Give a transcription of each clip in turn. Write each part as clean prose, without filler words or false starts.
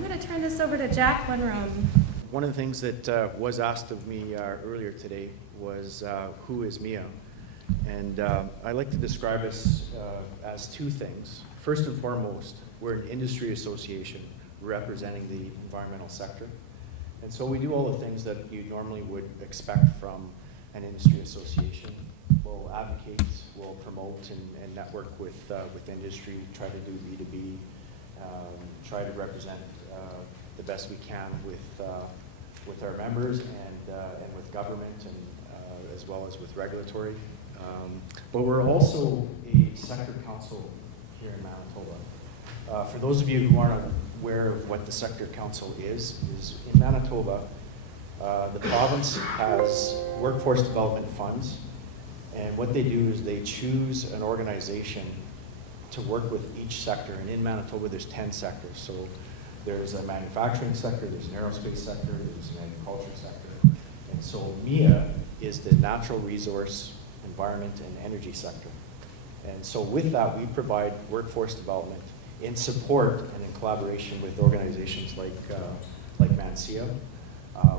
I'm going to turn this over to Jack Winram. One of the things that was asked of me earlier today was who is ManSEA? And I like to describe us as two things. First and foremost, we're an industry association representing the environmental sector. And so we do all the things that you normally would expect from an industry association. We'll advocate, we'll promote and network with industry, try to do B2B, try to represent the best we can with our members and with government and as well as with regulatory. But we're also a sector council here in Manitoba. For those of you who aren't aware of what the sector council is in Manitoba, the province has workforce development funds, and what they do is they choose an organization to work with each sector. And in Manitoba, there's 10 sectors. So there's a manufacturing sector, there's an aerospace sector, there's an agriculture sector. And so ManSEA is the natural resource, environment, and energy sector. And so with that, we provide workforce development in support and in collaboration with organizations like ManSEA,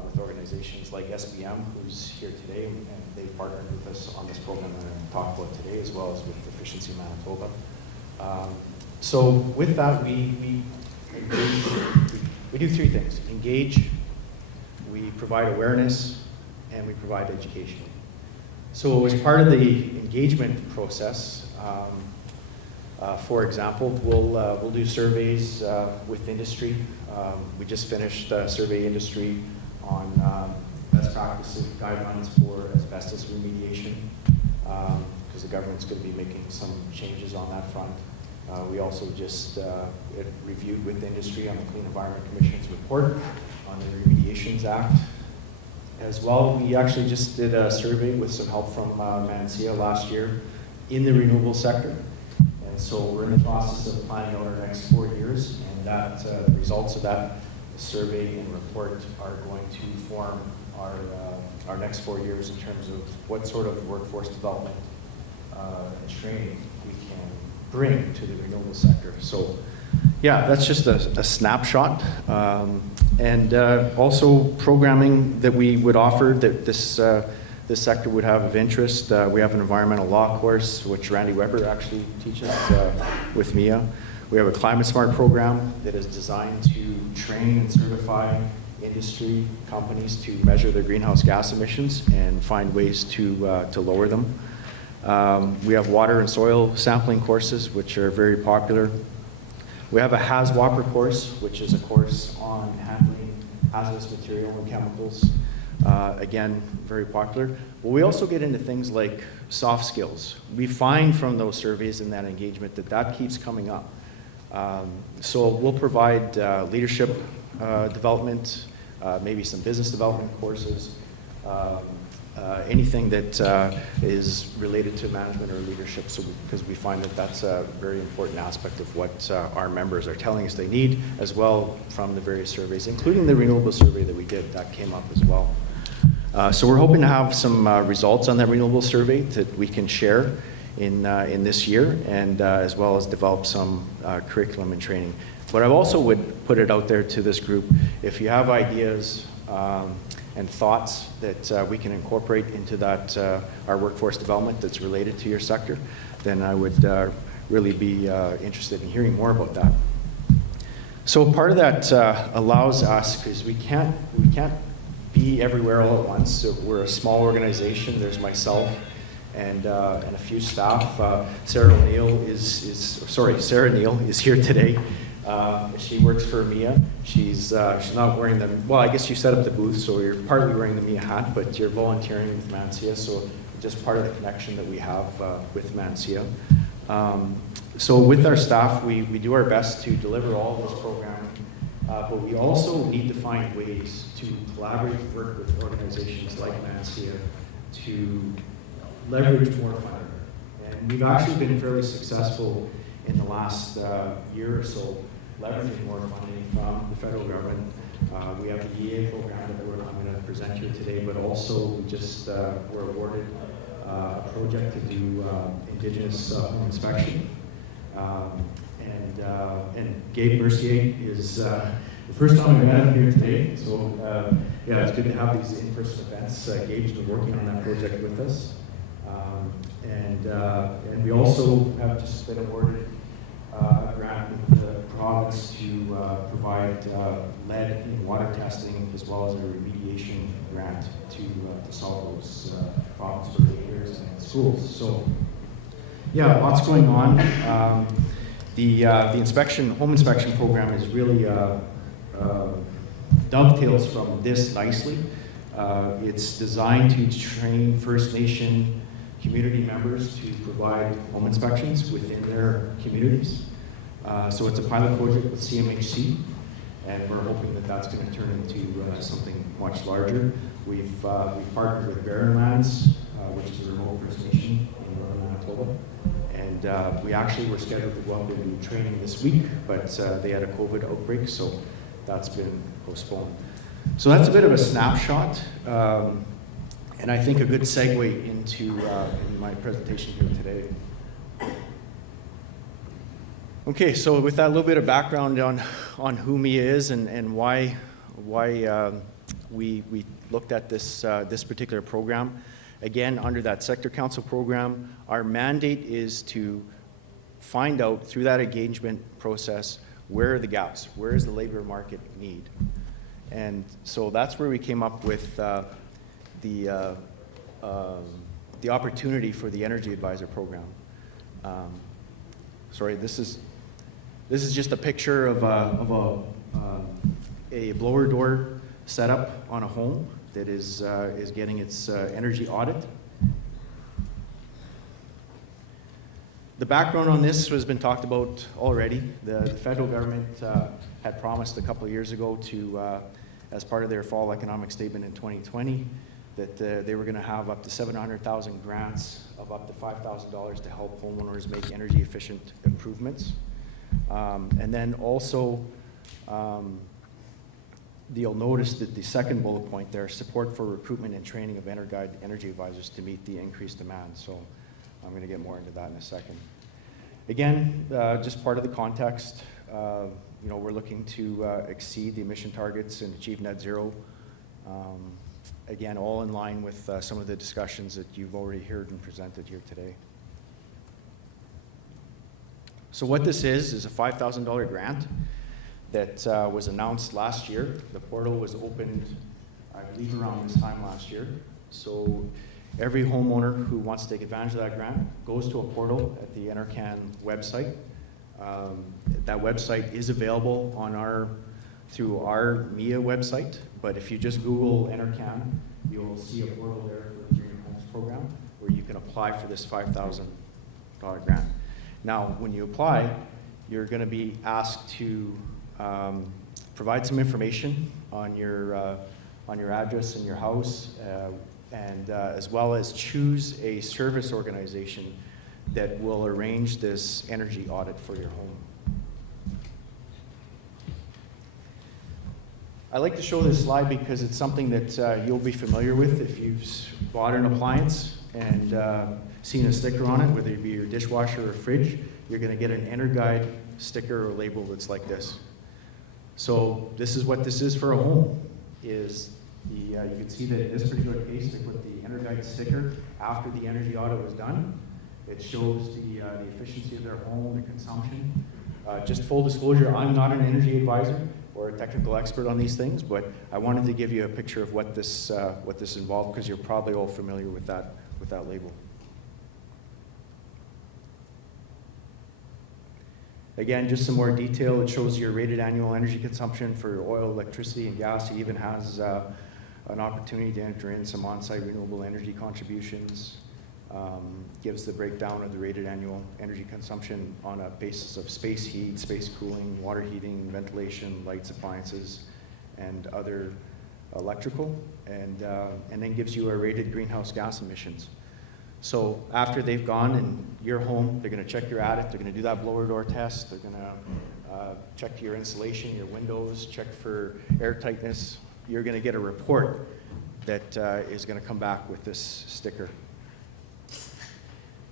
with organizations like SBM, who's here today, and they partnered with us on this program that I'm going to talk about today, as well as with Efficiency Manitoba. So with that, we do three things: engage, we provide awareness, and we provide education. So as part of the engagement process, for example, we'll do surveys with industry. We just finished survey industry on best practices guidelines for asbestos remediation, because the government's going to be making some changes on that front. We also just reviewed with industry on the Clean Environment Commission's report on the Remediations Act. As well, we actually just did a survey with some help from ManSEA last year in the renewable sector. And so we're in the process of planning out our next 4 years, and that the results of that survey and report are going to form our next 4 years in terms of what sort of workforce development and training we can bring to the renewable sector. So yeah, that's just a snapshot. And also programming that we would offer that this sector would have of interest. We have an environmental law course, which Randy Weber actually teaches with ManSEA. We have a climate smart program that is designed to train and certify industry companies to measure their greenhouse gas emissions and find ways to lower them. We have water and soil sampling courses, which are very popular. We have a HAZWOPER course, which is a course on handling hazardous material and chemicals. Again, very popular. But we also get into things like soft skills. We find from those surveys and that engagement that keeps coming up. So we'll provide leadership development, maybe some business development courses, anything that is related to management or leadership, so because we find that that's a very important aspect of what our members are telling us they need, as well from the various surveys, including the renewable survey that we did, that came up as well. So we're hoping to have some results on that renewable survey that we can share in this year, and as well as develop some curriculum and training. But I also would put it out there to this group, if you have ideas and thoughts that we can incorporate into that our workforce development that's related to your sector, then I would really be interested in hearing more about that. So part of that allows us, because we can't be everywhere all at once. So we're a small organization. There's myself and a few staff. Sarah Neal is here today. She works for ManSEA. She's not wearing the, well, I guess you set up the booth, so you're partly wearing the ManSEA hat, but you're volunteering with ManSEA, so just part of the connection that we have with ManSEA. So with our staff, we do our best to deliver all of this programming, but we also need to find ways to collaborate and work with organizations like ManSEA to leverage more funding. And we've actually been fairly successful in the last year or so, leveraging more funding from the federal government. We have the EA program that I'm going to present here today, but also we just were awarded a project to do Indigenous home inspection. And Gabe Mercier is the first time I met him here today, so yeah, it's good to have these in-person events. Gabe's been working on that project with us. And we also have just been awarded a grant with the province to provide lead in water testing, as well as a remediation grant to solve those problems for daycares and schools. So yeah, lots going on. The home inspection program is really dovetails from this nicely. It's designed to train First Nation community members to provide home inspections within their communities. So it's a pilot project with CMHC, and we're hoping that that's going to turn into something much larger. We've partnered with Winram, which is a remote First Nation in northern Manitoba, and we actually were scheduled to go up and do training this week, but they had a COVID outbreak, so that's been postponed. So that's a bit of a snapshot. And I think a good segue into in my presentation here today. Okay, so with that little bit of background on who ManSEA is and why we looked at this particular program. Again, under that sector council program, our mandate is to find out through that engagement process where are the gaps, where is the labor market need, and so that's where we came up with the opportunity for the Energy Advisor program. Sorry, this is just a picture of a blower door setup on a home that is getting its energy audit. The background on this has been talked about already. The federal government had promised a couple of years ago to, as part of their fall economic statement in 2020, that they were going to have up to 700,000 grants of up to $5,000 to help homeowners make energy efficient improvements. And then also, you'll notice that the second bullet point there, support for recruitment and training of energy advisors to meet the increased demand. So I'm going to get more into that in a second. Again, just part of the context, we're looking to exceed the emission targets and achieve net zero. Again, all in line with some of the discussions that you've already heard and presented here today. So what this is a $5,000 grant that was announced last year. The portal was opened, I believe, around this time last year. So every homeowner who wants to take advantage of that grant goes to a portal at the NRCan website. That website is available through our ManSEA website, but if you just Google NRCan, you'll see a portal there for the Green Homes program where you can apply for this $5,000 grant. Now, when you apply, you're going to be asked to provide some information on your address and your house, and as well as choose a service organization that will arrange this energy audit for your home. I like to show this slide because it's something that you'll be familiar with if you've bought an appliance and seen a sticker on it, whether it be your dishwasher or fridge. You're going to get an EnerGuide sticker or label that's like this. So this is what this is for a home. You can see that in this particular case, they put the EnerGuide sticker after the energy audit was done. It shows the efficiency of their home, the consumption. Just full disclosure, I'm not an energy advisor or a technical expert on these things, but I wanted to give you a picture of what this involved, because you're probably all familiar with that label. Again, just some more detail. It shows your rated annual energy consumption for oil, electricity, and gas. It even has an opportunity to enter in some on-site renewable energy contributions. Gives the breakdown of the rated annual energy consumption on a basis of space heat, space cooling, water heating, ventilation, lights, appliances, and other electrical, and then gives you a rated greenhouse gas emissions. So after they've gone in your home, they're going to check your attic, they're going to do that blower door test, they're going to check your insulation, your windows, check for air tightness. You're going to get a report that is going to come back with this sticker.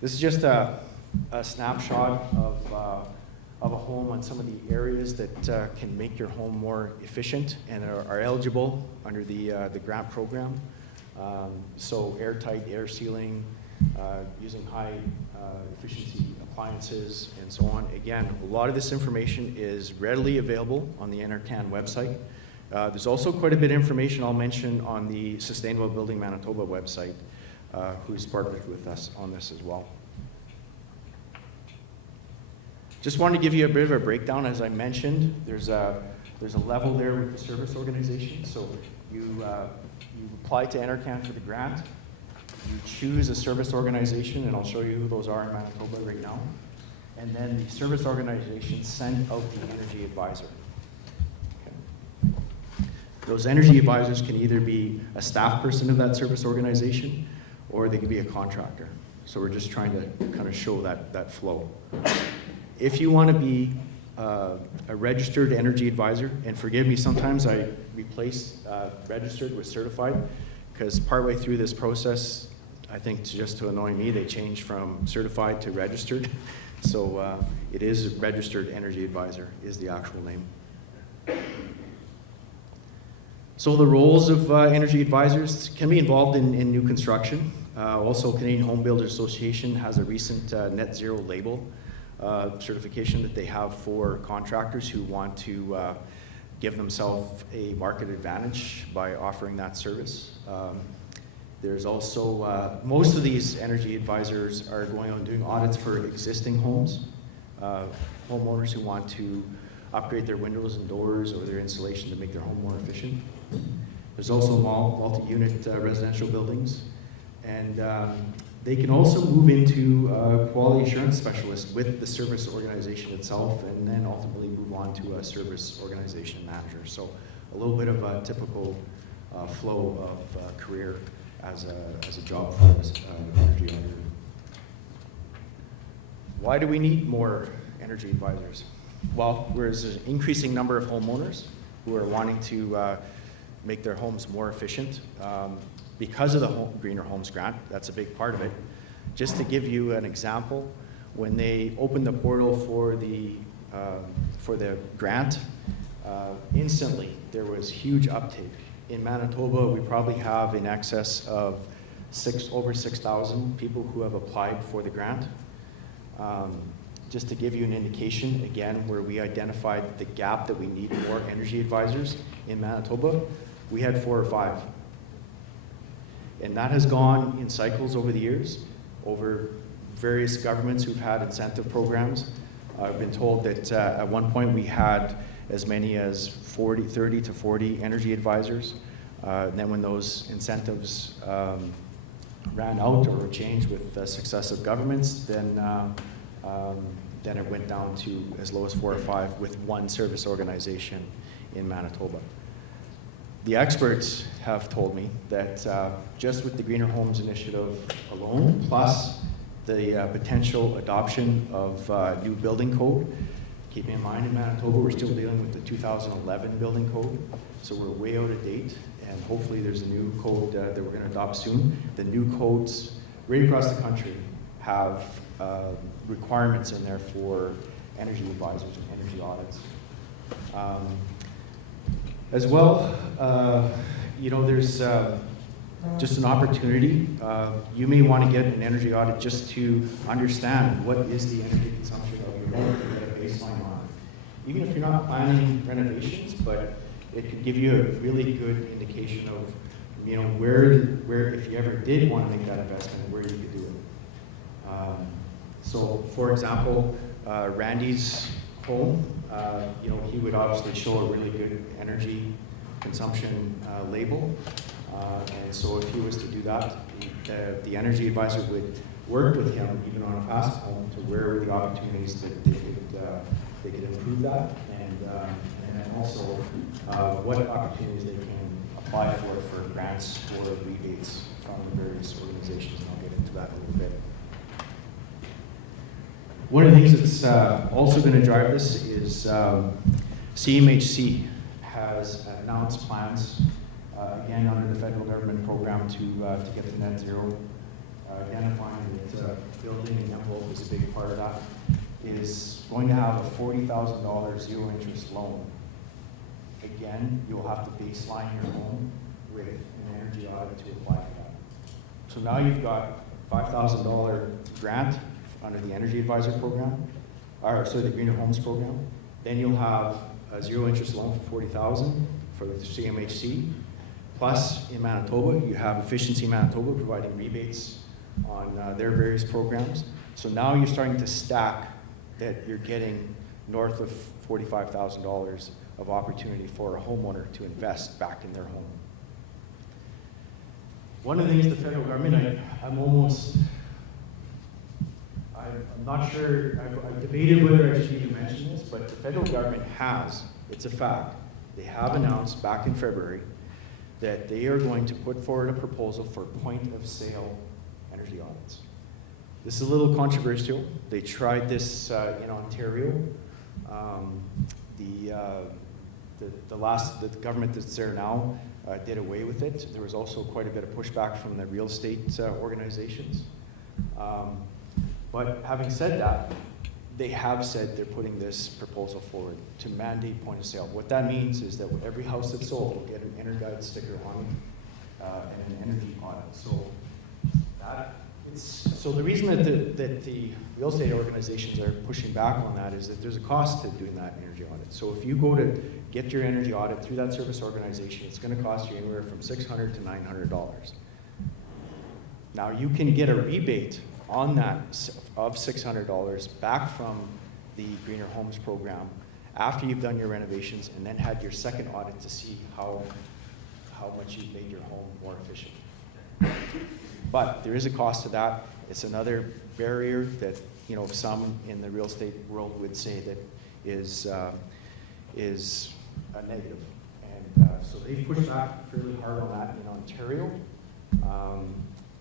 This is just a snapshot of a home on some of the areas that can make your home more efficient and are eligible under the grant program. So airtight air sealing, using high efficiency appliances, and so on. Again, a lot of this information is readily available on the NRCan website. There's also quite a bit of information I'll mention on the Sustainable Building Manitoba website, who's partnered with us on this as well. Just wanted to give you a bit of a breakdown. As I mentioned, there's a level there with the service organization. So you apply to NRCan for the grant. You choose a service organization, and I'll show you who those are in Manitoba right now. And then the service organization send out the energy advisor. Okay. Those energy advisors can either be a staff person of that service organization, or they could be a contractor. So we're just trying to kind of show that flow. If you want to be a registered energy advisor, and forgive me, sometimes I replace registered with certified, because partway through this process, I think just to annoy me, they changed from certified to registered. So it is registered energy advisor is the actual name. So the roles of energy advisors can be involved in new construction. Also, Canadian Home Builders Association has a recent net zero label certification that they have for contractors who want to give themselves a market advantage by offering that service. There's also, most of these energy advisors are going on doing audits for existing homes, homeowners who want to upgrade their windows and doors or their insulation to make their home more efficient. There's also multi-unit residential buildings, and they can also move into quality assurance specialist with the service organization itself, and then ultimately move on to a service organization manager. So a little bit of a typical flow of career as a job for an energy auditor. Why do we need more energy advisors? Well, there's an increasing number of homeowners who are wanting to make their homes more efficient. Because of the Greener Homes Grant, that's a big part of it. Just to give you an example, when they opened the portal for the grant, instantly there was huge uptake. In Manitoba, we probably have in excess of over 6,000 people who have applied for the grant. Just to give you an indication, again, where we identified the gap that we need more energy advisors in Manitoba, we had 4 or 5. And that has gone in cycles over the years, over various governments who've had incentive programs. I've been told that at one point we had as many as 30 to 40 energy advisors. And then when those incentives ran out or were changed with successive governments, then it went down to as low as 4 or 5 with one service organization in Manitoba. The experts have told me that just with the Greener Homes Initiative alone, plus the potential adoption of new building code, keeping in mind in Manitoba we're still dealing with the 2011 building code, so we're way out of date, and hopefully there's a new code that we're going to adopt soon. The new codes right across the country have requirements in there for energy advisors and energy audits. As well, there's just an opportunity. You may want to get an energy audit just to understand what is the energy consumption of your home, to get a baseline on it. Even if you're not planning renovations, but it could give you a really good indication of, where if you ever did want to make that investment, where you could do it. So, for example, Randy's home, he would obviously show a really good energy consumption label. And so if he was to do that, the energy advisor would work with him, even on a past home, to where are the opportunities that they could improve that, and then also what opportunities they can apply for grants or rebates from the various organizations, and I'll get into that in a little bit. One of the things that's also going to drive this is CMHC has announced plans, again under the federal government program, to get to net zero, identifying that building and envelope is a big part of that. is going to have a $40,000 zero interest loan. Again, you will have to baseline your home with an energy audit to apply for that. So now you've got a $5,000 grant under the Energy Advisor program, or sorry, the Greener Homes program. Then you'll have a zero interest loan for $40,000 for the CMHC. Plus, in Manitoba, you have Efficiency Manitoba providing rebates on their various programs. So now you're starting to stack that you're getting north of $45,000 of opportunity for a homeowner to invest back in their home. One of the things the federal government, I'm not sure, I've debated whether I should even mention this, but the federal government has, it's a fact, they have announced back in February that they are going to put forward a proposal for point-of-sale energy audits. This is a little controversial. They tried this in Ontario. The government that's there now did away with it. There was also quite a bit of pushback from the real estate organizations. But having said that, they have said they're putting this proposal forward to mandate point of sale. What that means is that every house that's sold will get an EnerGuide sticker on it and an energy audit. So the reason that the real estate organizations are pushing back on that is that there's a cost to doing that energy audit. So if you go to get your energy audit through that service organization, it's going to cost you anywhere from $600 to $900. Now you can get a rebate on that of $600 back from the Greener Homes program after you've done your renovations and then had your second audit to see how much you've made your home more efficient. But there is a cost to that. It's another barrier that some in the real estate world would say that is a negative. And so they pushed back fairly hard on that in Ontario.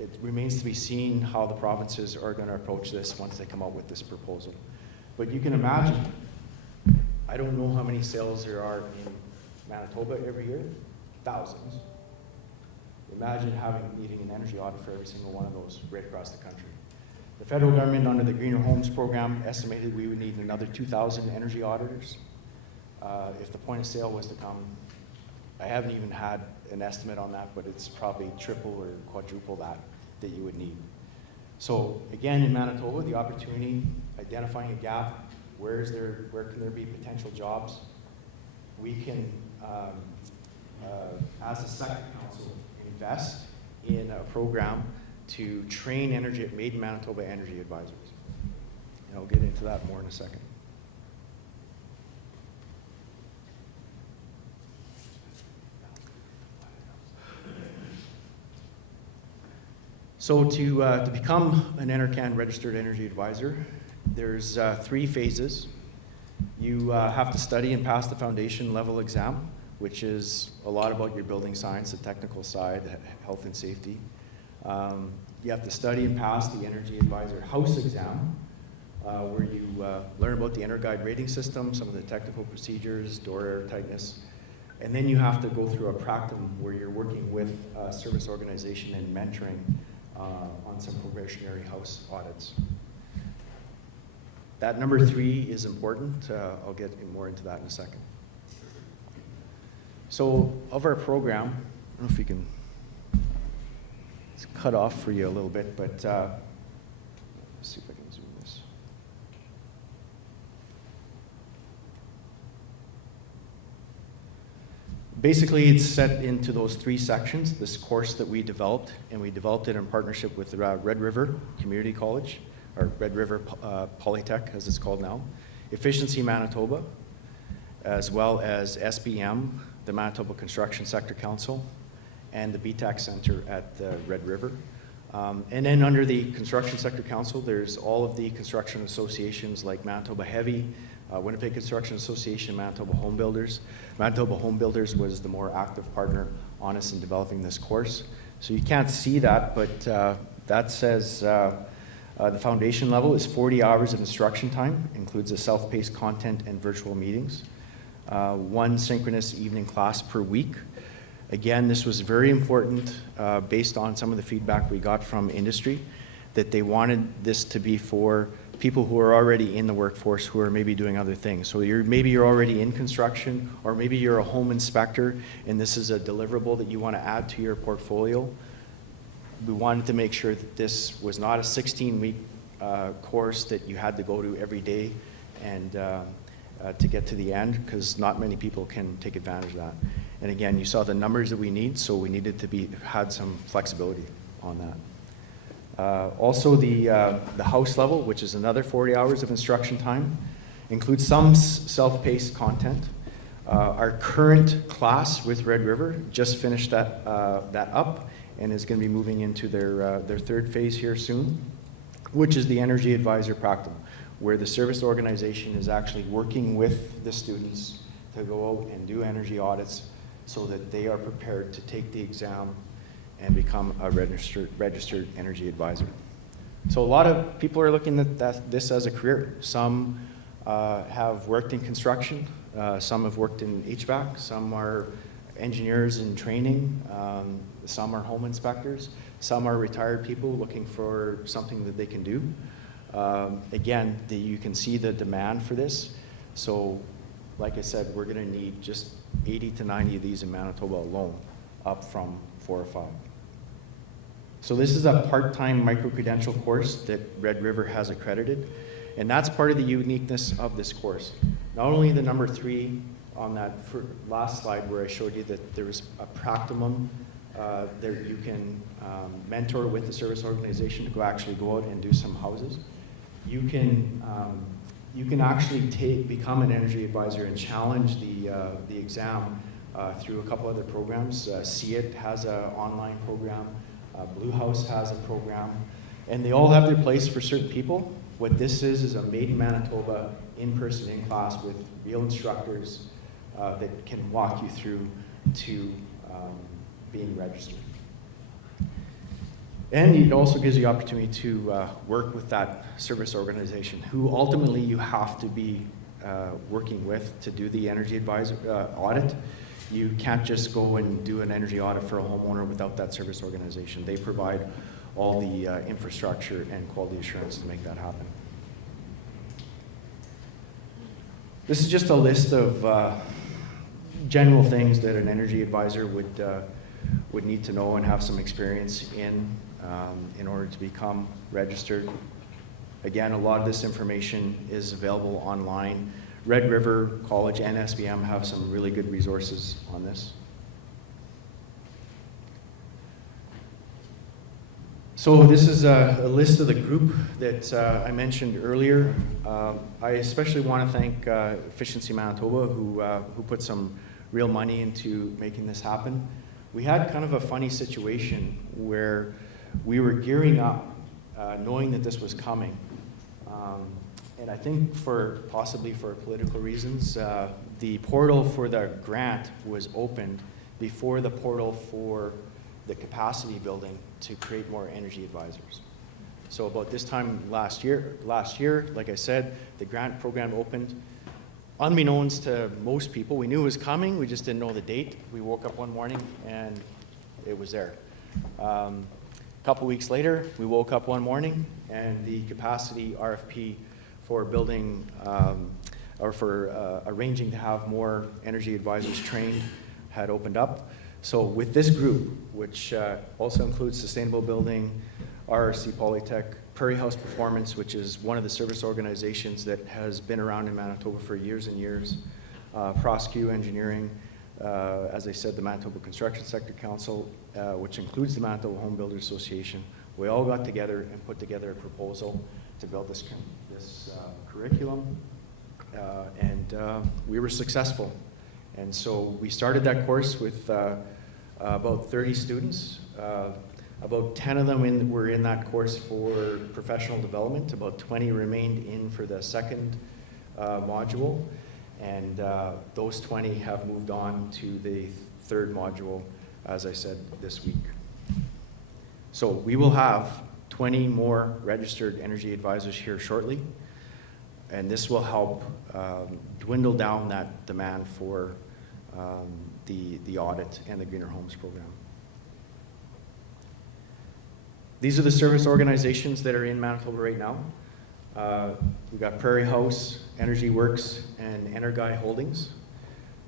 It remains to be seen how the provinces are going to approach this once they come out with this proposal. But you can imagine, I don't know how many sales there are in Manitoba every year, thousands. Imagine needing an energy audit for every single one of those right across the country. The federal government under the Greener Homes program estimated we would need another 2,000 energy auditors. If the point of sale was to come, I haven't even had an estimate on that, but it's probably triple or quadruple that you would need. So again, in Manitoba, the opportunity, identifying a gap, where can there be potential jobs? We can, as a sector council, invest in a program to train Made in Manitoba energy advisors. And I'll get into that more in a second. So to become an NRCan registered energy advisor, there's 3 phases. You have to study and pass the foundation level exam, which is a lot about your building science, the technical side, health and safety. You have to study and pass the Energy Advisor House exam, where you learn about the EnerGuide rating system, some of the technical procedures, door air tightness. And then you have to go through a practicum where you're working with a service organization and mentoring on some probationary house audits. That number 3 is important. I'll get more into that in a second. So of our program, I don't know if you can, it's cut off for you a little bit, but let's see if I can zoom this. Basically, it's set into those 3 sections, this course that we developed, and we developed it in partnership with Red River Community College, or Red River Polytech, as it's called now, Efficiency Manitoba, as well as SBM, the Manitoba Construction Sector Council, and the BTAC Center at Red River. And then under the Construction Sector Council, there's all of the construction associations like Manitoba Heavy, Winnipeg Construction Association, Manitoba Home Builders. Manitoba Home Builders was the more active partner on us in developing this course. So you can't see that, but that says the foundation level is 40 hours of instruction time, includes a self-paced content and virtual meetings. 1 synchronous evening class per week. Again, this was very important based on some of the feedback we got from industry, that they wanted this to be for people who are already in the workforce who are maybe doing other things. So maybe you're already in construction, or maybe you're a home inspector and this is a deliverable that you want to add to your portfolio. We wanted to make sure that this was not a 16-week course that you had to go to every day and to get to the end, because not many people can take advantage of that. And again, you saw the numbers that we need, so we needed to had some flexibility on that. Also, the house level, which is another 40 hours of instruction time, includes some self-paced content. Our current class with Red River just finished that up and is going to be moving into their third phase here soon, which is the Energy Advisor Practicum, where the service organization is actually working with the students to go out and do energy audits so that they are prepared to take the exam and become a registered energy advisor. So a lot of people are looking at this as a career. Some have worked in construction, some have worked in HVAC, some are engineers in training, some are home inspectors, some are retired people looking for something that they can do. Again, you can see the demand for this. So like I said, we're going to need just 80 to 90 of these in Manitoba alone, up from 4 or 5. So this is a part-time micro-credential course that Red River has accredited, and that's part of the uniqueness of this course. Not only the number 3 on that last slide where I showed you that there is a practicum that you can mentor with the service organization to actually go out and do some houses. You can actually become an energy advisor and challenge the exam through a couple other programs. See It has an online program. Blue House has a program, and they all have their place for certain people. What this is a made in Manitoba, in-person, in-class with real instructors that can walk you through to being registered. And it also gives you the opportunity to work with that service organization, who ultimately you have to be working with to do the energy advisor audit. You can't just go and do an energy audit for a homeowner without that service organization. They provide all the infrastructure and quality assurance to make that happen. This is just a list of general things that an energy advisor would need to know and have some experience in order to become registered. Again, a lot of this information is available online. Red River College and SBM have some really good resources on this. So this is a list of the group that I mentioned earlier. I especially want to thank Efficiency Manitoba, who put some real money into making this happen. We had kind of a funny situation where we were gearing up, knowing that this was coming. And I think possibly for political reasons, the portal for the grant was opened before the portal for the capacity building to create more energy advisors. So about this time last year, like I said, the grant program opened. Unbeknownst to most people, we knew it was coming, we just didn't know the date. We woke up one morning and it was there. A couple weeks later, we woke up one morning and the capacity RFP for building or for arranging to have more energy advisors trained had opened up. So with this group, which also includes Sustainable Building, RRC Polytech, Prairie House Performance, which is one of the service organizations that has been around in Manitoba for years and years, ProsQ Engineering, as I said, the Manitoba Construction Sector Council, which includes the Manitoba Home Builders Association. We all got together and put together a proposal to build this curriculum, and we were successful. And so we started that course with about 30 students. About 10 of them were in that course for professional development. About 20 remained in for the second module, and those 20 have moved on to the third module, as I said, this week. So we will have 20 more registered energy advisors here shortly, and this will help dwindle down that demand for the audit and the Greener Homes program. These are the service organizations that are in Manitoba right now. We got Prairie House, Energy Works, and Energy Holdings.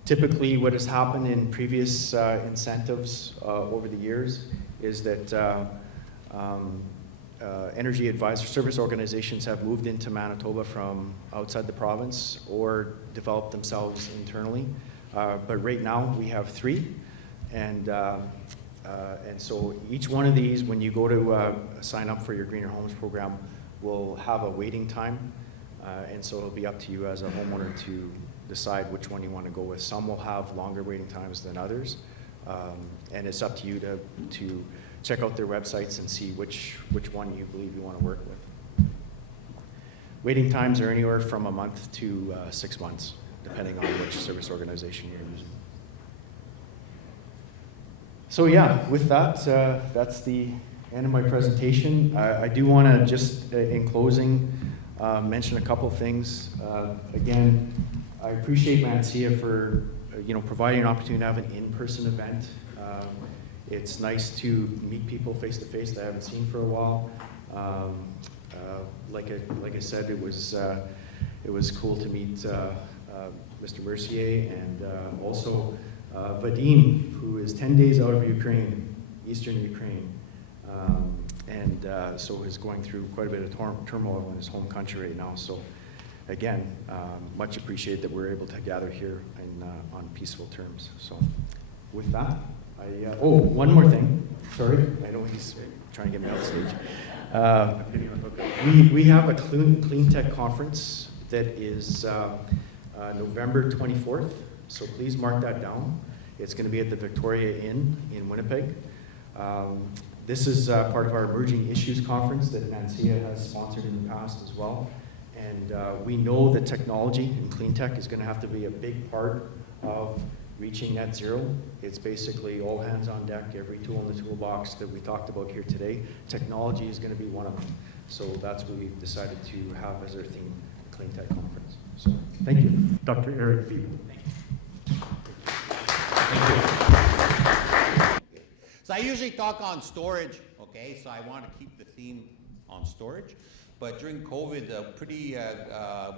Typically, what has happened in previous incentives over the years is that energy advisor service organizations have moved into Manitoba from outside the province or developed themselves internally. But right now, we have 3. And so each one of these, when you go to sign up for your Greener Homes program, will have a waiting time. And so it'll be up to you as a homeowner to decide which one you want to go with. Some will have longer waiting times than others. And it's up to you to check out their websites and see which one you believe you want to work with. Waiting times are anywhere from a month to 6 months, depending on which service organization you're using. So yeah, with that, that's the end of my presentation. I do want to just, in closing, mention a couple things. Again, I appreciate ManSEA for providing an opportunity to have an in-person event. It's nice to meet people face to face that I haven't seen for a while. Like I said, it was cool to meet Mr. Mercier and also Vadim, who is 10 days out of Ukraine, eastern Ukraine, and so is going through quite a bit of turmoil in his home country right now. So again, much appreciated that we're able to gather here on peaceful terms. So with that, one more thing. Sorry, I know he's trying to get me off stage. We have a clean tech conference that is November 24th, so please mark that down. It's going to be at the Victoria Inn in Winnipeg. This is part of our Emerging Issues Conference that ManSEA has sponsored in the past as well. And we know that technology and clean tech is going to have to be a big part of reaching net zero. It's basically all hands on deck, every tool in the toolbox that we talked about here today. Technology is going to be one of them. So that's what we've decided to have as our theme, Clean Tech Conference. So thank you. Dr. Eric Bibeau. So I usually talk on storage, okay? So I want to keep the theme on storage. But during COVID,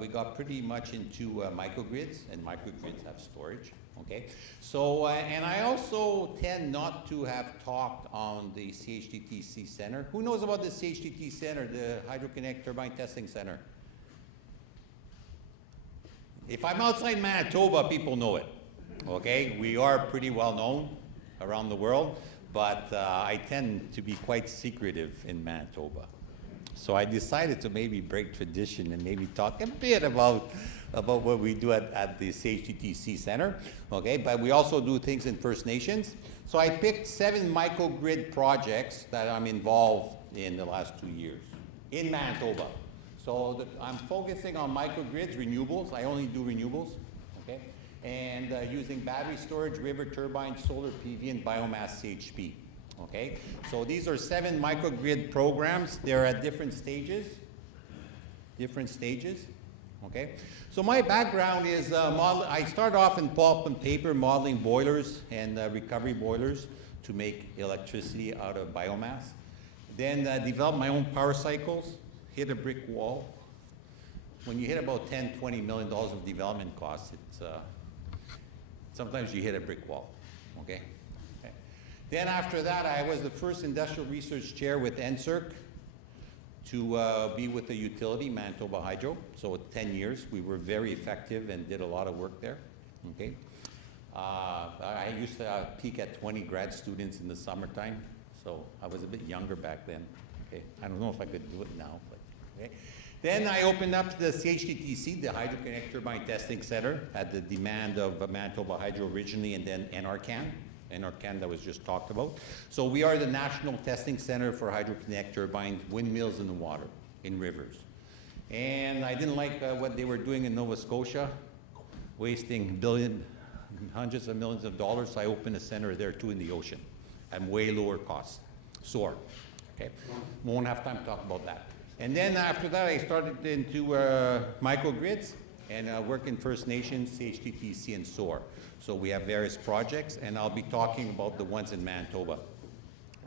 we got pretty much into microgrids, and microgrids have storage, okay? So, and I also tend not to have talked on the CHTTC Center. Who knows about the CHTT Center, the Hydro-Kinetic Turbine Testing Center? If I'm outside Manitoba, people know it, okay? We are pretty well known around the world, but I tend to be quite secretive in Manitoba. So I decided to maybe break tradition and maybe talk a bit about what we do at the CHTTC Center, okay? But we also do things in First Nations. So I picked 7 microgrid projects that I'm involved in the last 2 years in Manitoba. So I'm focusing on microgrids, renewables. I only do renewables, okay? And using battery storage, river turbines, solar PV, and biomass CHP. Okay, so these are 7 microgrid programs. They're at different stages, okay? So my background is, I started off in pulp and paper, modeling boilers and recovery boilers to make electricity out of biomass. Then developed my own power cycles, hit a brick wall. When you hit about $10, $20 million of development costs, sometimes you hit a brick wall, okay? Then after that, I was the first industrial research chair with NSERC to be with the utility, Manitoba Hydro. So 10 years, we were very effective and did a lot of work there, okay? I used to peak at 20 grad students in the summertime, so I was a bit younger back then, okay? I don't know if I could do it now, but okay. Then I opened up the CHTTC, the Hydro-Kinetic Turbine Testing Center, at the demand of Manitoba Hydro originally, and then NRCan that was just talked about. So we are the National Testing Center for Hydro-Kinetic Turbines, windmills in the water, in rivers. And I didn't like what they were doing in Nova Scotia, wasting hundreds of millions of dollars, so I opened a center there too in the ocean at way lower cost, SOAR, okay? Won't have time to talk about that. And then after that, I started into microgrids and work in First Nations, CHTTC, and SOAR. So we have various projects, and I'll be talking about the ones in Manitoba.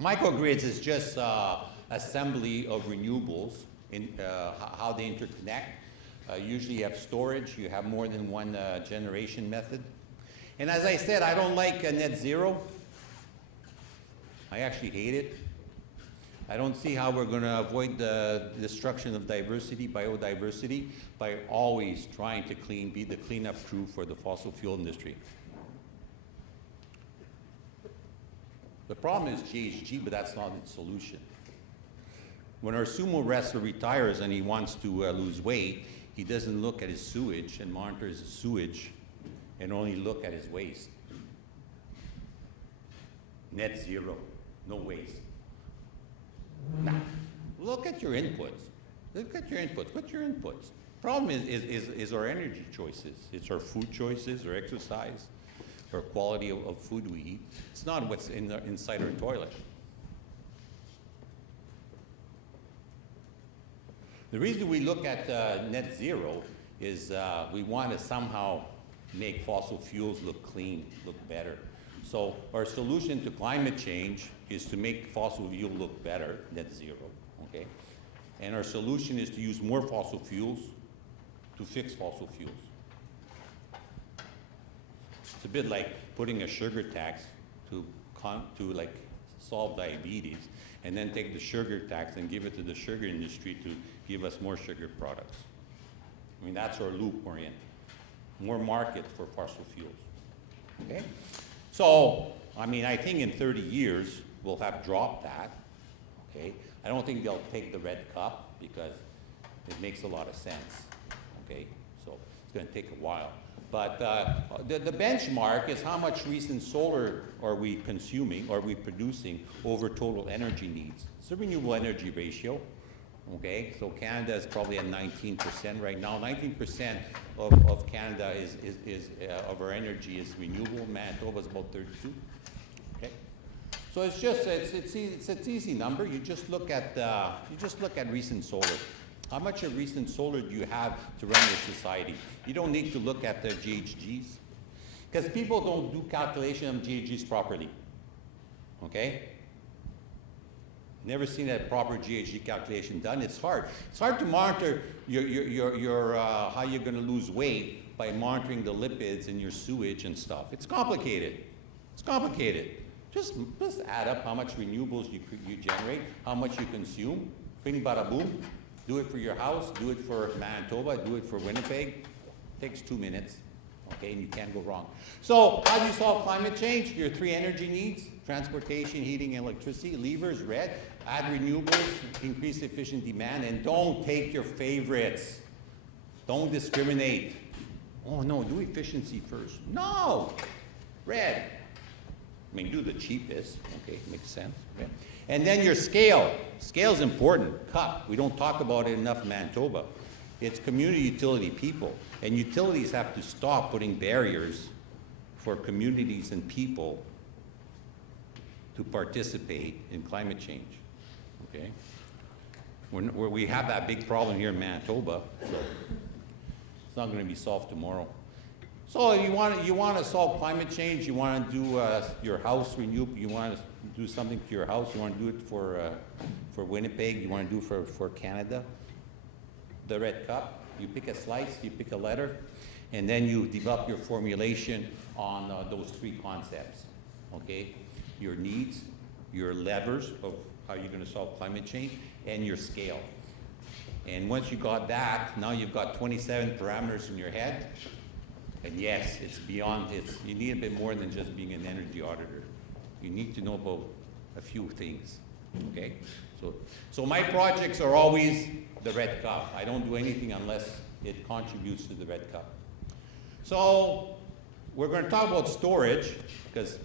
Microgrids is just assembly of renewables how they interconnect. Usually you have storage, you have more than one generation method. And as I said, I don't like net zero. I actually hate it. I don't see how we're going to avoid the destruction of diversity, biodiversity, by always trying to be the cleanup crew for the fossil fuel industry. The problem is GHG, but that's not the solution. When our sumo wrestler retires and he wants to lose weight, he doesn't look at his sewage and monitors his sewage and only look at his waste. Net zero, no waste. Now, look at your inputs. Look at your inputs. What's your inputs? Problem is our energy choices. It's our food choices, our exercise, our quality of food we eat. It's not what's inside our toilet. The reason we look at net zero is we want to somehow make fossil fuels look clean, look better. So our solution to climate change is to make fossil fuel look better, net zero, okay? And our solution is to use more fossil fuels to fix fossil fuels. It's a bit like putting a sugar tax to like solve diabetes, and then take the sugar tax and give it to the sugar industry to give us more sugar products. I mean, that's our loop we're in. More market for fossil fuels, okay? So, I mean, I think in 30 years, we'll have dropped that, okay? I don't think they'll take the red cup because it makes a lot of sense, okay? So it's gonna take a while. But the benchmark is how much recent solar are we consuming, are we producing over total energy needs. It's a renewable energy ratio, okay? So Canada is probably at 19% right now. 19% of Canada of our energy is renewable. Manitoba is about 32, okay? So it's just, it's an easy number. You just look at recent solar. How much of recent solar do you have to run your society? You don't need to look at the GHGs, because people don't do calculation of GHGs properly, okay? Never seen a proper GHG calculation done. It's hard. It's hard to monitor how you're going to lose weight by monitoring the lipids in your sewage and stuff. It's complicated. It's complicated. Just add up how much renewables you generate, how much you consume. Bing, bada, boom. Do it for your house, do it for Manitoba, do it for Winnipeg. Takes 2 minutes, okay, and you can't go wrong. So how do you solve climate change? Your 3 energy needs: transportation, heating, and electricity. Levers, red. Add renewables, increase efficient demand, and don't take your favorites. Don't discriminate. Oh no, do efficiency first. No, red. I mean, do the cheapest, okay, makes sense. Okay. And then your scale. Scale is important. CUP, we don't talk about it enough in Manitoba. It's community utility people. And utilities have to stop putting barriers for communities and people to participate in climate change, okay? We have that big problem here in Manitoba, so it's not gonna be solved tomorrow. So you want to solve climate change, you want to do your house renewable, you want to do something to your house, you want to do it for Winnipeg, you want to do it for Canada. The red cup, you pick a slice, you pick a letter, and then you develop your formulation on those 3 concepts, okay? Your needs, your levers of how you're going to solve climate change, and your scale. And once you got that, now you've got 27 parameters in your head. And yes, it's beyond, you need a bit more than just being an energy auditor. You need to know about a few things, okay? So my projects are always the red cup. I don't do anything unless it contributes to the red cup. So we're going to talk about storage, because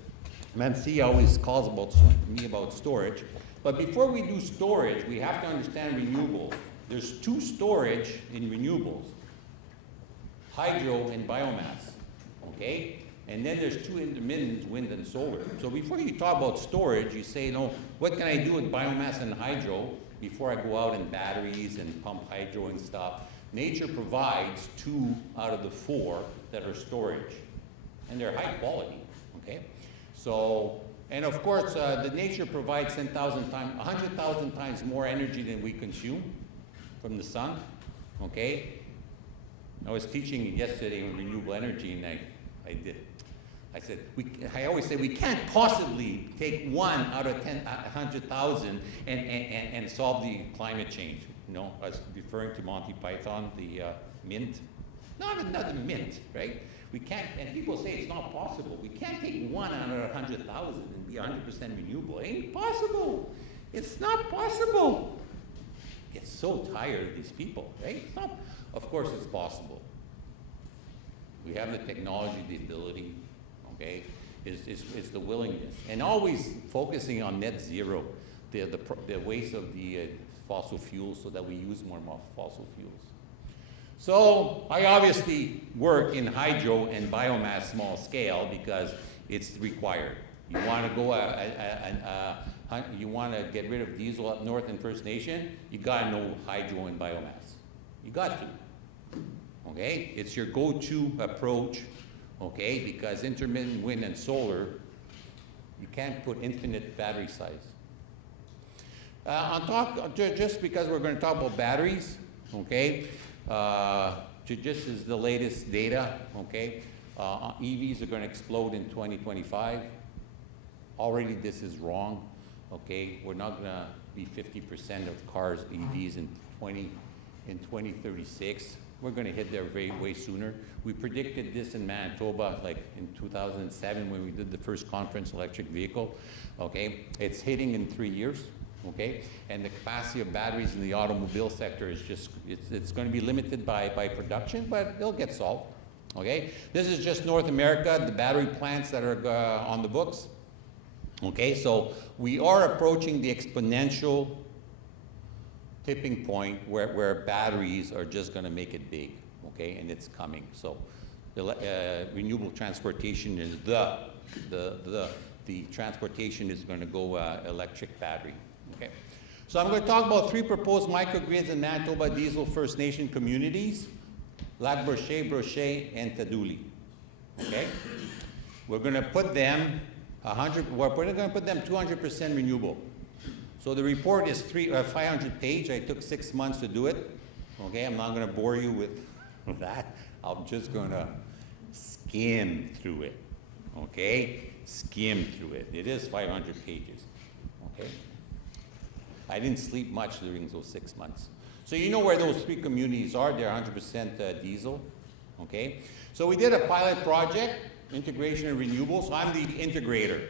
ManSEA always calls me about storage. But before we do storage, we have to understand renewables. There's 2 storage in renewables: hydro and biomass, okay? And then there's 2 intermittents, wind and solar. So before you talk about storage, you say, no, what can I do with biomass and hydro before I go out in batteries and pump hydro and stuff? Nature provides 2 out of the 4 that are storage, and they're high quality, okay? So, and of course, the nature provides 100,000 times more energy than we consume. from the sun, okay? I was teaching yesterday on renewable energy, and I said, I always say we can't possibly take 1 out of 100,000 and solve the climate change. You know, I was referring to Monty Python, the mint. Not another mint, right? We can't, and people say it's not possible. We can't take 1 out of 100,000 and be 100% renewable. It ain't possible. It's not possible. Get so tired of these people, right? It's not, of course it's possible. We have the technology, the ability, okay? It's the willingness. And always focusing on net zero, the waste of the fossil fuels so that we use more fossil fuels. So I obviously work in hydro and biomass small scale because it's required. You want to go, you want to get rid of diesel up north in First Nation, you got to know hydro and biomass. You got to. Okay? It's your go-to approach, okay? Because intermittent wind and solar, you can't put infinite battery size. Just because we're going to talk about batteries, okay? Just as the latest data, okay? EVs are going to explode in 2025. Already this is wrong, okay? We're not going to be 50% of cars EVs in 2036. We're going to hit there way sooner. We predicted this in Manitoba, like in 2007 when we did the first conference electric vehicle, okay? It's hitting in 3 years. Okay, and the capacity of batteries in the automobile sector is just, it's going to be limited by production, but it'll get solved. Okay, this is just North America, the battery plants that are on the books. Okay, so we are approaching the exponential tipping point where batteries are just going to make it big. Okay, and it's coming. So the renewable transportation is the transportation is going to go electric battery. Okay. So I'm going to talk about 3 proposed microgrids in Manitoba Diesel First Nation communities, Lac Brochet, Brochet, and Tadouli. Okay? We're going to put them 200% renewable. So the report is 500 page. I took 6 months to do it. Okay, I'm not going to bore you with that. I'm just going to skim through it. Okay? Skim through it. It is 500 pages. Okay? I didn't sleep much during those 6 months. So you know where those 3 communities are. They're 100% diesel. Okay? So we did a pilot project, integration of renewables. So I'm the integrator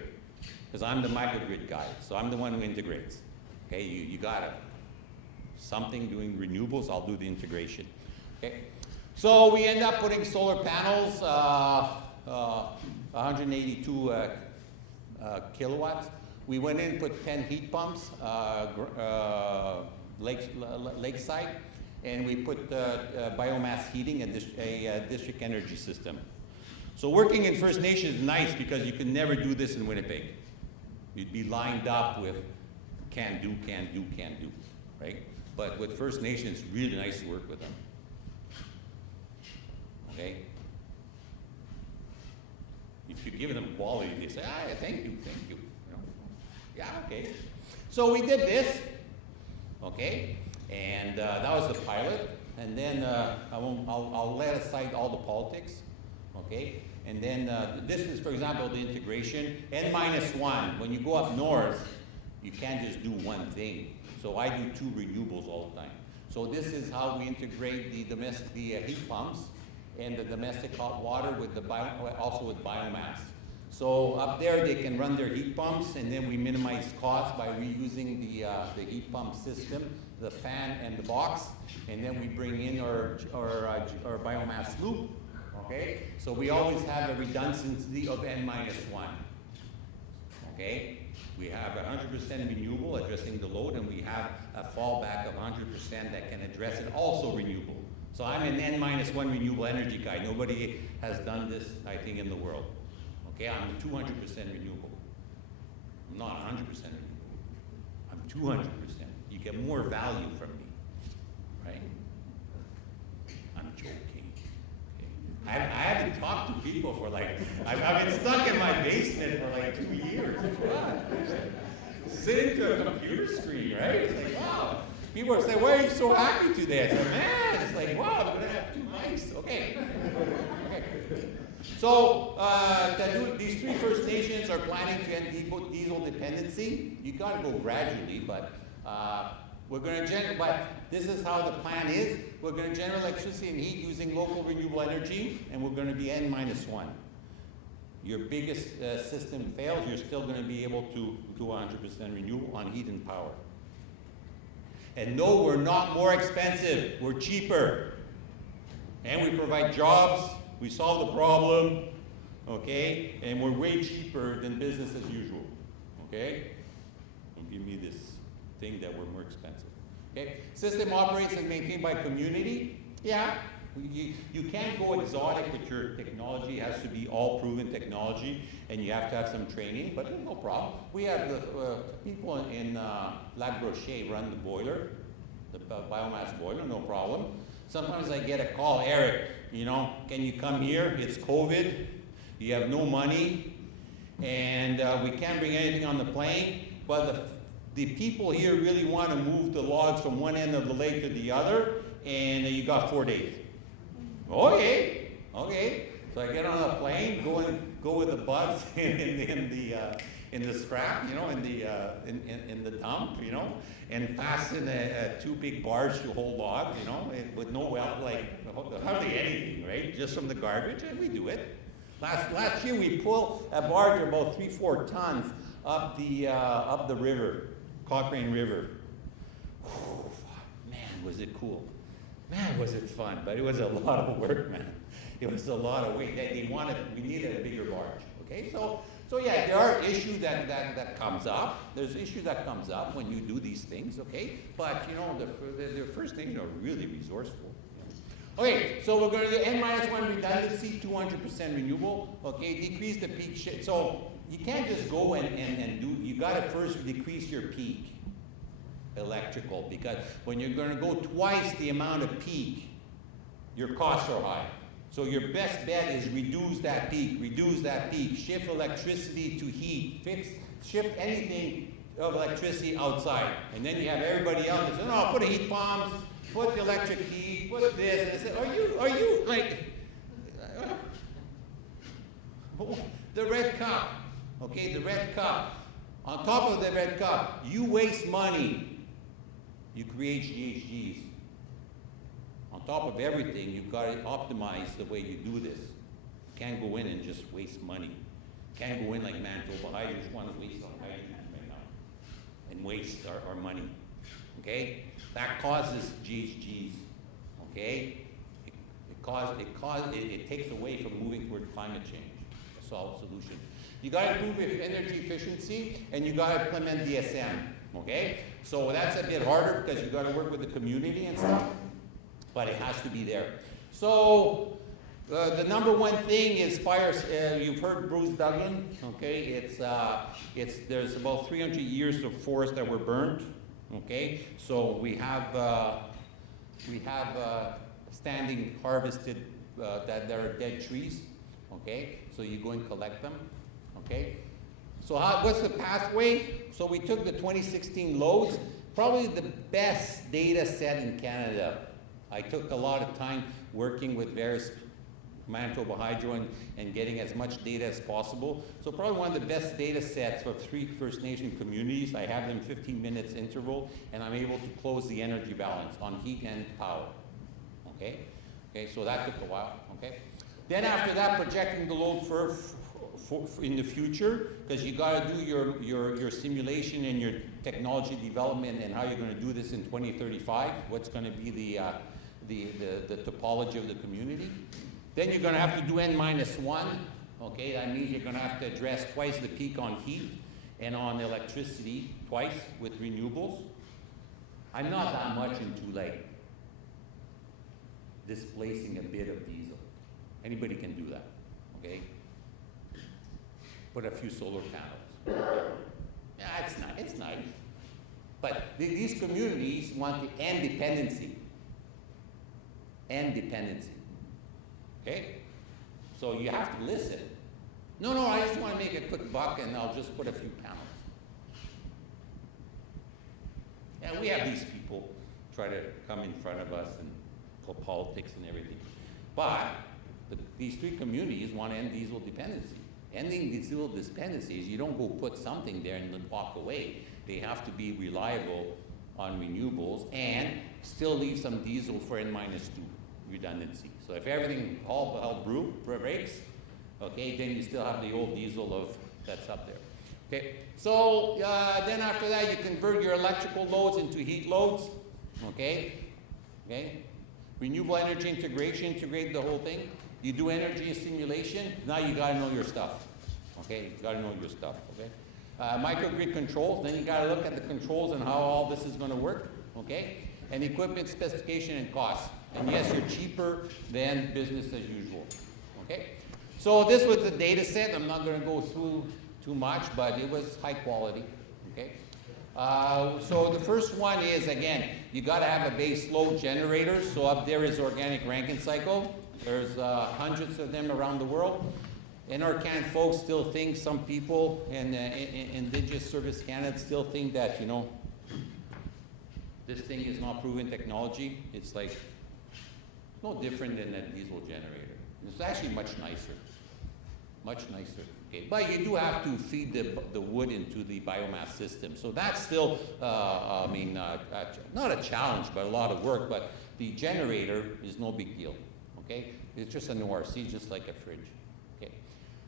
because I'm the microgrid guy. So I'm the one who integrates. Okay? You got something doing renewables, I'll do the integration. Okay? So we end up putting solar panels, 182 kilowatts. We went in and put 10 heat pumps, lakeside, and we put biomass heating, a district energy system. So working in First Nation is nice because you can never do this in Winnipeg. You'd be lined up with can do, right? But with First Nation, it's really nice to work with them. Okay? If you give them quality, they say, thank you. You know? Yeah, okay. So we did this, okay? And that was the pilot. And then I'll let aside all the politics, okay? And then this is, for example, the integration. N-1, when you go up north, you can't just do one thing. So I do 2 renewables all the time. So this is how we integrate the domestic heat pumps and the domestic hot water with also with biomass. So up there they can run their heat pumps, and then we minimize costs by reusing the heat pump system, the fan and the box, and then we bring in our biomass loop. Okay, so we always have a redundancy of N-1. Okay, we have 100% renewable addressing the load, and we have a fallback of 100% that can address it also renewable. So I'm an N-1 renewable energy guy. Nobody has done this, I think, in the world. Okay, I'm 200% renewable. I'm not 100% renewable. I'm 200%. You get more value from me, right? I'm joking. I haven't talked to people for like, I've been stuck in my basement for like 2 years. Sitting to a computer screen, right? It's like, wow. people are saying, why are you so happy today? I said, man, it's like, wow, we're going to have 2 mics. Okay. So, these 3 First Nations are planning to end diesel dependency. You got to go gradually, but we're going to generate, but this is how the plan is. We're going to generate electricity and heat using local renewable energy, and we're going to be N-1. Your biggest system fails, you're still going to be able to do 100% renewable on heat and power. And no, we're not more expensive, we're cheaper. And we provide jobs, we solve the problem, okay? And we're way cheaper than business as usual, okay? Don't give me this thing that we're more expensive, okay? System operates and maintained by community. Yeah, you can't go exotic with your technology. It has to be all proven technology, and you have to have some training, but no problem. We have the people in Lac Brochet run the boiler, the biomass boiler, no problem. Sometimes I get a call, Eric, you know, can you come here? It's COVID, you have no money, and we can't bring anything on the plane, but the people here really want to move the logs from one end of the lake to the other, and you got 4 days. Okay, okay. So I get on a plane, go with the bugs in the scrap, you know, in the dump, you know, and fasten 2 big bars to hold log, you know, with no hardly anything, right? Just from the garbage, and we do it. Last year we pulled a barge about 3-4 tons up the river, Cochrane River. Whew, man, was it cool. Man, was it fun, but it was a lot of work, man. It was a lot of weight. We needed a bigger barge, okay? So yeah, there are issues that comes up. There's issues that comes up when you do these things, okay? But, you know, the first things are really resourceful. Okay, so we're going to do N-1 redundancy, 200% renewable, okay? Decrease the peak. So you can't just go and do, you got to first decrease your peak electrical, because when you're going to go twice the amount of peak, your costs are high. So your best bet is reduce that peak, shift electricity to heat, shift anything of electricity outside. And then you have everybody else that says, no, put a heat pumps, put the electric heat, put this. And I say, are you like, the red cup, okay, the red cup. On top of the red cup, you waste money. You create GHGs. On top of everything, you've got to optimize the way you do this. You can't go in and just waste money. You can't go in like Manitoba. I just want to waste our hydrogen right now and waste our money. Okay? That causes GHGs. Okay? It takes away from moving toward climate change. That's all the solution. You got to improve energy efficiency, and you got to implement DSM. Okay? So that's a bit harder because you got to work with the community and stuff, but it has to be there. So the number one thing is fires. You've heard Bruce Duggan. Okay, there's about 300 years of forest that were burned. Okay, so we have standing harvested that are dead trees. Okay, so you go and collect them. Okay. So what's the pathway? So we took the 2016 loads, probably the best data set in Canada. I took a lot of time working with various Manitoba Hydro and getting as much data as possible. So probably one of the best data sets for 3 First Nation communities. I have them 15 minutes interval, and I'm able to close the energy balance on heat and power. Okay? Okay, so that took a while. Okay? Then after that, projecting the load for in the future, because you got to do your simulation and your technology development and how you're going to do this in 2035. What's going to be the topology of the community? Then you're going to have to do N-1. Okay, that means you're going to have to address twice the peak on heat and on electricity twice with renewables. I'm not that much into like displacing a bit of diesel. Anybody can do that. Okay. Put a few solar panels. Yeah, it's nice. But these communities want the independency. Independency. Okay? So you have to listen. No, I just want to make a quick buck and I'll just put a few panels. Yeah, we have these people. try to come in front of us and put politics and everything. But these three communities want to end diesel dependency. Ending diesel dependency is you don't go put something there and then walk away. They have to be reliable on renewables and still leave some diesel for N-2 redundancy. So if everything all breaks, okay, then you still have the old diesel that's up there. Okay, so then after that you convert your electrical loads into heat loads. Okay, renewable energy integration, integrate the whole thing. You do energy simulation. Now you got to know your stuff. Okay, you got to know your stuff. Okay, microgrid controls. Then you got to look at the controls and how all this is going to work. Okay, and equipment specification and cost. And yes, you're cheaper than business as usual. Okay, so this was the data set. I'm not going to go through too much, but it was high quality. Okay, so the first one is, again, you got to have a base load generator. So up there is organic Rankine cycle. There's hundreds of them around the world. NRCan folks still think, some people in Indigenous Service Canada still think that, you know, this thing is not proven technology. It's like no different than a diesel generator. It's actually much nicer. Much nicer. Okay. But you do have to feed the wood into the biomass system. So that's still, not a challenge, but a lot of work. But the generator is no big deal. Okay? It's just an ORC, just like a fridge. Okay.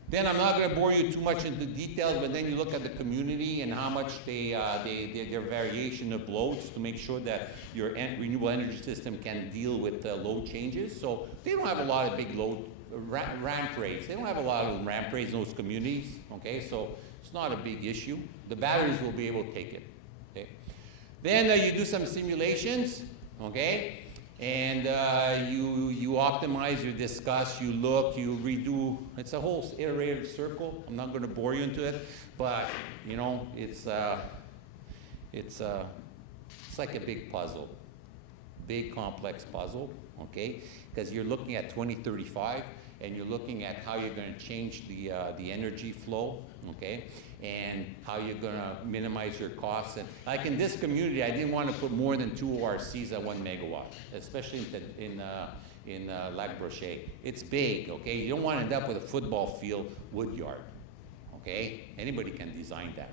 Then I'm not going to bore you too much into details, but then you look at the community and how much their variation of loads to make sure that your renewable energy system can deal with load changes. So they don't have a lot of big load ramp rates. They don't have a lot of ramp rates in those communities. Okay, so it's not a big issue. The batteries will be able to take it. Okay. Then you do some simulations. Okay. And you optimize, you discuss, you look, you redo. It's a whole iterative circle. I'm not going to bore you into it, but you know, it's like a big puzzle, big complex puzzle. Okay, because you're looking at 2035, and you're looking at how you're going to change the energy flow. Okay. And how you're going to minimize your costs. And like in this community, I didn't want to put more than 2 ORCs at 1 megawatt, especially in Lac Brochet. It's big, okay? You don't want to end up with a football field wood yard, okay? Anybody can design that,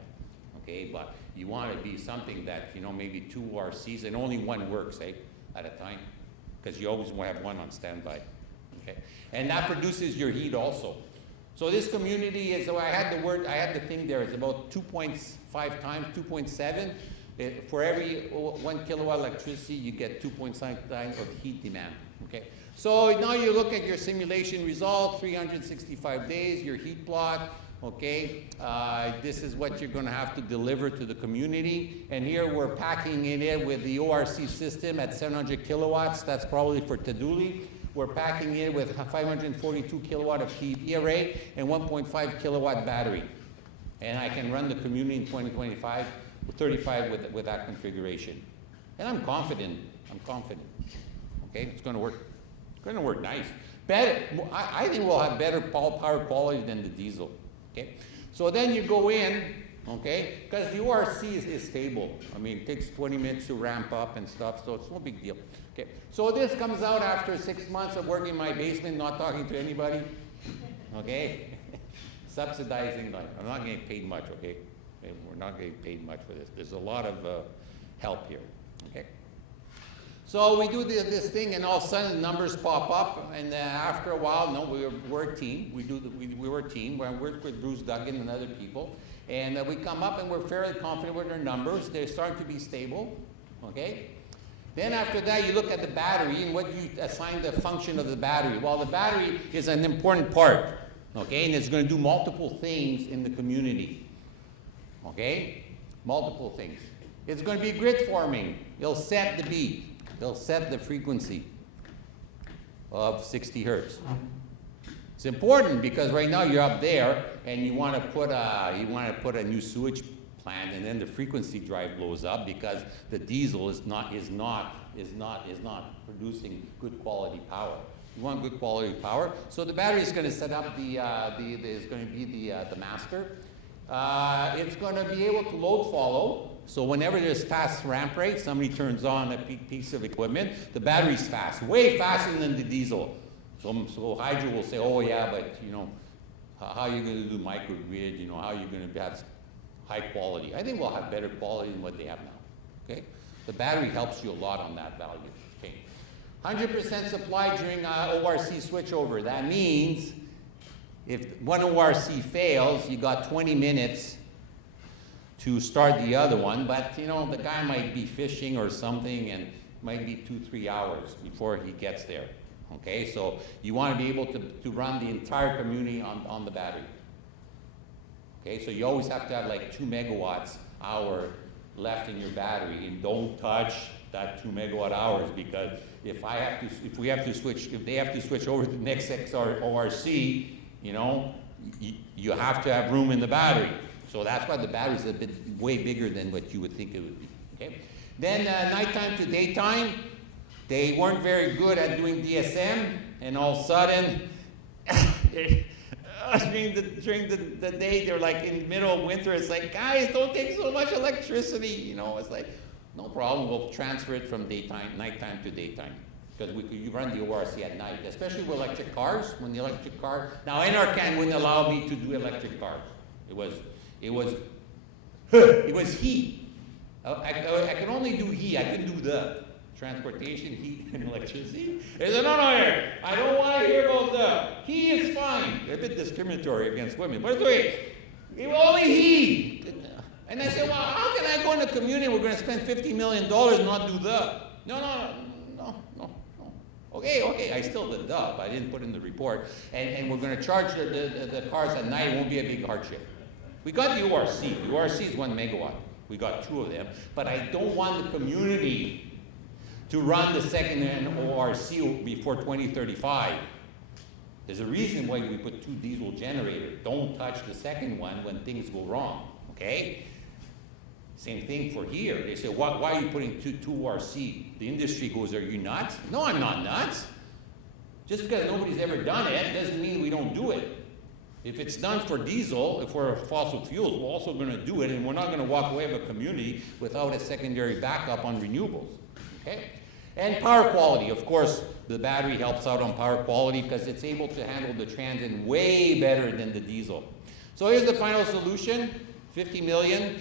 okay? But you want to be something that, you know, maybe 2 ORCs, and only one works, at a time, because you always want to have one on standby, okay? And that produces your heat also. So this community is, so I had the thing there, it's about 2.5 times, 2.7. For every 1 kilowatt electricity, you get 2.5 times of heat demand, okay? So now you look at your simulation result, 365 days, your heat plot, okay? This is what you're gonna have to deliver to the community. And here we're packing it in with the ORC system at 700 kilowatts, that's probably for Taduli. We're packing it with 542 kilowatt of PV array and 1.5 kilowatt battery. And I can run the community in 2025 with 35 with that configuration. And I'm confident. Okay, it's going to work. It's going to work nice. Better. I think we'll have better power quality than the diesel. Okay, so then you go in. Okay, because the ORC is stable. I mean, it takes 20 minutes to ramp up and stuff, so it's no big deal. Okay, so this comes out after 6 months of working in my basement, not talking to anybody. Okay, subsidizing life. I'm not getting paid much. Okay, we're not getting paid much for this. There's a lot of help here. Okay, so we do this thing, and all of a sudden the numbers pop up, and after a while, no, we're a team. We were a team. I worked with Bruce Duggan and other people. And we come up and we're fairly confident with our numbers. They're starting to be stable, okay? Then after that, you look at the battery and what you assign the function of the battery. Well, the battery is an important part, okay? And it's going to do multiple things in the community, okay? Multiple things. It's going to be grid forming. It'll set the beat. It'll set the frequency of 60 hertz. It's important because right now you're up there and you want to put a new sewage plant, and then the frequency drive blows up because the diesel is not producing good quality power. You want good quality power, so the battery is going to set up the master. It's going to be able to load follow. So whenever there's fast ramp rate, somebody turns on a piece of equipment, the battery's fast, way faster than the diesel. So Hydro will say, oh yeah, but you know, how are you going to do microgrid? You know, how are you going to have high quality? I think we'll have better quality than what they have now. Okay, the battery helps you a lot on that value. Okay, 100% supply during ORC switchover. That means if one ORC fails, you got 20 minutes to start the other one, but you know, the guy might be fishing or something and might be 2-3 hours before he gets there. Okay, so you want to be able to run the entire community on the battery. Okay, so you always have to have like 2 megawatts hour left in your battery, and don't touch that 2 megawatt hours, because if they have to switch over to the next ORC, you know, you have to have room in the battery. So that's why the battery's a bit way bigger than what you would think it would be. Okay, then nighttime to daytime. They weren't very good at doing DSM, and all of a sudden, during the day, they're like in the middle of winter, it's like, guys, don't take so much electricity, you know, it's like, no problem, we'll transfer it from nighttime to daytime, because you run the ORC at night, especially with electric cars, when the electric car, now NRCan wouldn't allow me to do electric cars, it was heat, I can only do heat, I can do the transportation, heat, and electricity. They said, no, I don't want to hear about the heat is fine. They're a bit discriminatory against women, but it's okay. Only heat. And I said, well, how can I go in a community we're going to spend $50 million and not do the? No. Okay, I still did the, but I didn't put in the report. And we're going to charge the cars at night. It won't be a big hardship. We got the ORC. The ORC is 1 megawatt. We got 2 of them. But I don't want the community to run the second ORC before 2035. There's a reason why we put 2 diesel generators. Don't touch the second one when things go wrong, okay? Same thing for here. They say, why are you putting two ORC? The industry goes, are you nuts? No, I'm not nuts. Just because nobody's ever done it doesn't mean we don't do it. If it's done for diesel, if we're fossil fuels, we're also going to do it, and we're not going to walk away with a community without a secondary backup on renewables, okay? And power quality, of course, the battery helps out on power quality because it's able to handle the transit way better than the diesel. So here's the final solution, 50 million.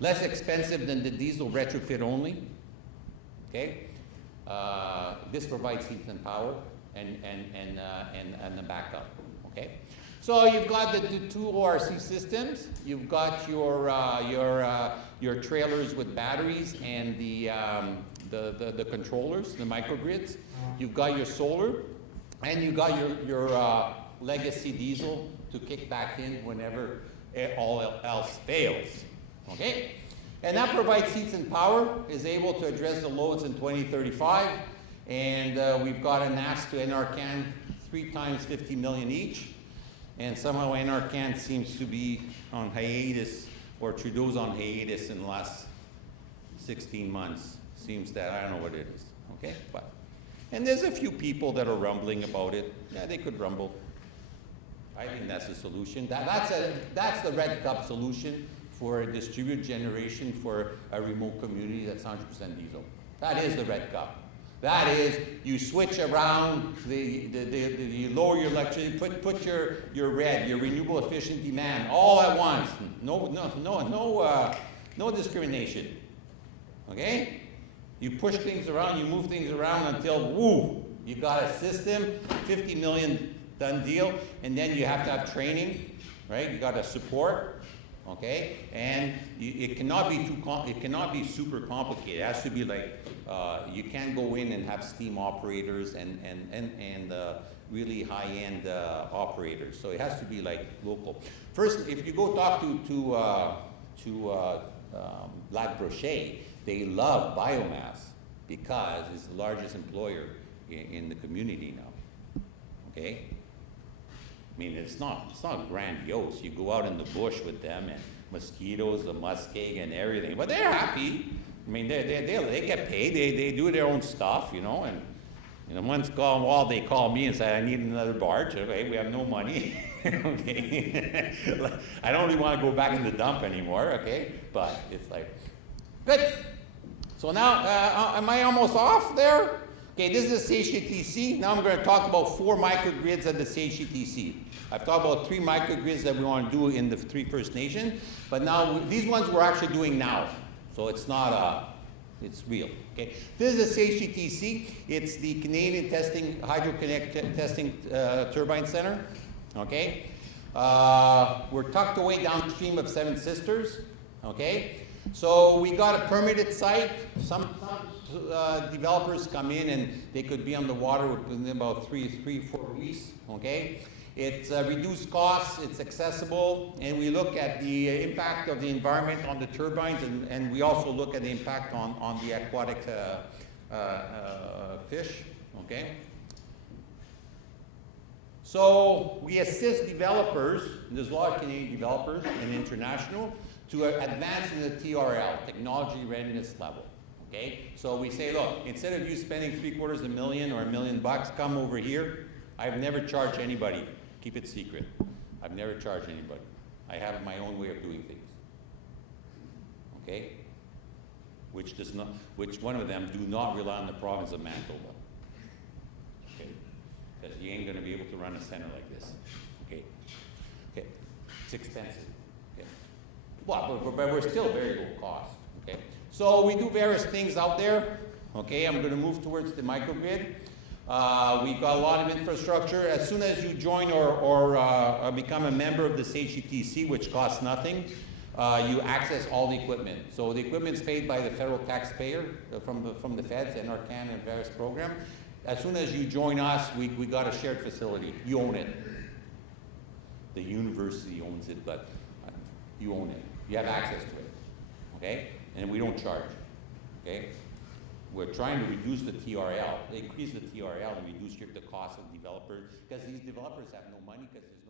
Less expensive than the diesel retrofit only, okay? This provides heat and power and the backup, okay? So you've got the 2 ORC systems. You've got your trailers with batteries and the controllers, the microgrids. You've got your solar, and you've got your legacy diesel to kick back in whenever all else fails. Okay, and that provides heat and power. Is able to address the loads in 2035, and we've got an ask to NRCan 3 times 50 million each. And somehow NRCan seems to be on hiatus, or Trudeau's on hiatus in the last 16 months. Seems that, I don't know what it is, okay? And there's a few people that are rumbling about it. Yeah, they could rumble. I think that's the solution. That's the red cup solution for a distributed generation for a remote community that's 100% diesel. That is the red cup. That is, you switch around, you lower your electricity, put your red, your renewable efficient demand all at once. No discrimination. Okay? You push things around, you move things around until, woo, you got a system, 50 million done deal, and then you have to have training, right? You got to support. Okay, and it cannot be super complicated. It has to be like you can't go in and have steam operators and really high-end operators. So it has to be like local. First, if you go talk to Lac Brochet, they love biomass because it's the largest employer in the community now. Okay. I mean, it's not grandiose. You go out in the bush with them and mosquitoes, the muskeg and everything, but they're happy. I mean, they get paid. They do their own stuff, you know, And then once gone while they called me and said, I need another barge. Okay, we have no money. Okay. I don't really want to go back in the dump anymore, okay? But it's like, good. So now, am I almost off there? Okay, this is the CHTC. Now I'm going to talk about 4 microgrids at the CHTC. I've talked about 3 microgrids that we want to do in the 3 First Nations, but now these ones we're actually doing now. So it's not, it's real. Okay, this is the CHTC. It's the Canadian Hydro-Connect Testing Turbine Center. Okay, we're tucked away downstream of Seven Sisters. Okay, so we got a permitted site. Some developers come in and they could be on the water within about 3-4 weeks. Okay, it's reduced costs, it's accessible, and we look at the impact of the environment on the turbines, and we also look at the impact on the aquatic fish. Okay. So we assist developers, and there's a lot of Canadian developers and international, to advance in the TRL, technology readiness level. Okay? So we say, look, instead of you spending $750,000 or $1 million, come over here. I've never charged anybody. Keep it secret. I've never charged anybody. I have my own way of doing things. Okay? Which one of them do not rely on the province of Manitoba. Because you ain't going to be able to run a center like this. Okay? Okay. It's expensive. Okay? Well, but we're still very low cost. Okay? So we do various things out there. Okay? I'm going to move towards the microgrid. We've got a lot of infrastructure. As soon as you join or become a member of the CHTC, which costs nothing, you access all the equipment. So the equipment's paid by the federal taxpayer from the feds, NRCan and various programs. As soon as you join us, we got a shared facility. You own it. The university owns it, but you own it. You have access to it. Okay? And we don't charge. Okay? We're trying to reduce the TRL, increase the TRL and reduce the cost of developers, because these developers have no money because there's